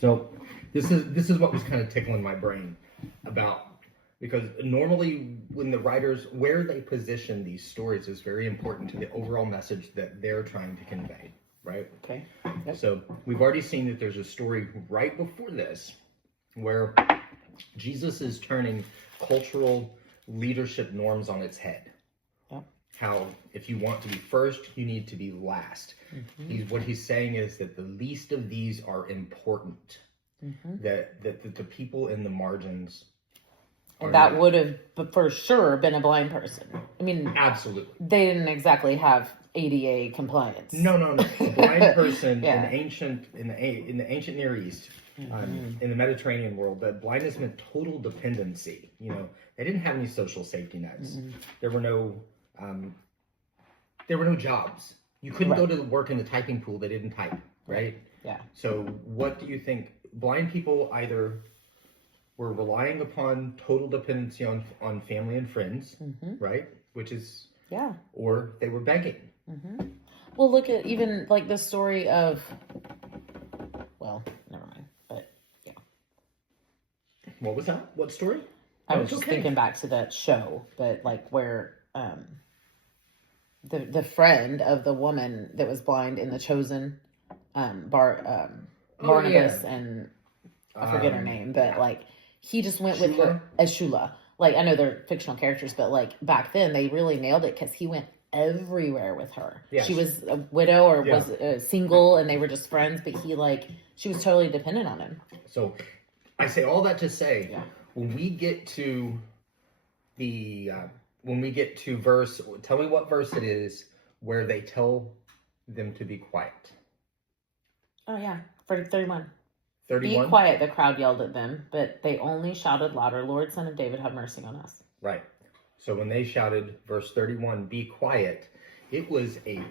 So this is what was kind of tickling my brain about, because normally when the writers, where they position these stories is very important to the overall message that they're trying to convey, right? Okay. Yep. So we've already seen that there's a story right before this where Jesus is turning cultural leadership norms on its head. Yep. How if you want to be first, you need to be last. Mm-hmm. What he's saying is that the least of these are important. Mm-hmm. That the people in the margins. And that would have, for sure, been a blind person. I mean, absolutely. They didn't exactly have ADA compliance. No. A blind person Yeah. in the ancient Near East, in the Mediterranean world, that blindness meant total dependency. You know, they didn't have any social safety nets. Mm-hmm. There were no jobs. You couldn't go to work in the typing pool. They didn't type, right? Yeah. So what do you think? Blind people either were relying upon total dependency on family and friends, right? Which is, or they were begging. Mm-hmm. Well, look at even like the story of, well, never mind, but yeah. What was that? What story? I was just thinking back to that show, but like where the friend of the woman that was blind in The Chosen, Barnabas and I forget her name, but like he just went with her as Shula. Like I know they're fictional characters, but like back then they really nailed it because he went everywhere with her. Yes. She was a widow or was single, and they were just friends. But she was totally dependent on him. So I say all that to say, when we get to verse, tell me what verse it is where they tell them to be quiet. Oh yeah, for 31. 31? Be quiet, the crowd yelled at them, but they only shouted louder, Lord, Son of David, have mercy on us. Right. So when they shouted, verse 31, be quiet, it was a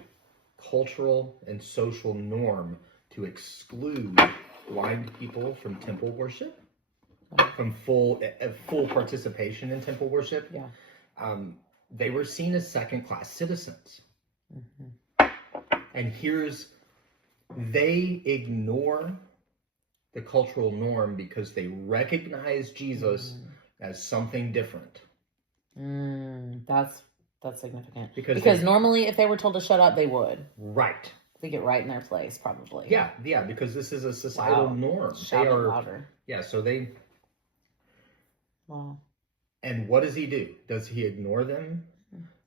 cultural and social norm to exclude blind people from temple worship, from full participation in temple worship. Yeah. They were seen as second-class citizens. And they ignore the cultural norm because they recognize Jesus as something different. That's significant. Because normally if they were told to shut up, they would. Right. They get right in their place, probably. Yeah, because this is a societal norm. Shout louder. Yeah, so they... Wow. And what does he do? Does he ignore them?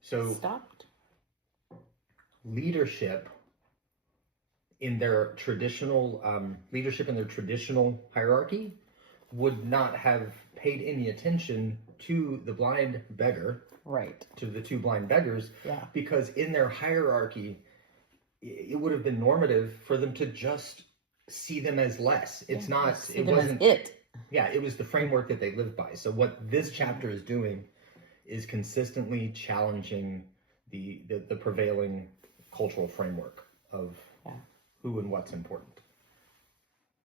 So... Stopped. Leadership in their traditional hierarchy would not have paid any attention to the blind beggar, right? To the two blind beggars, because in their hierarchy, it would have been normative for them to just see them as less. It wasn't it. Yeah, it was the framework that they lived by. So what this chapter is doing is consistently challenging the prevailing cultural framework of who and what's important.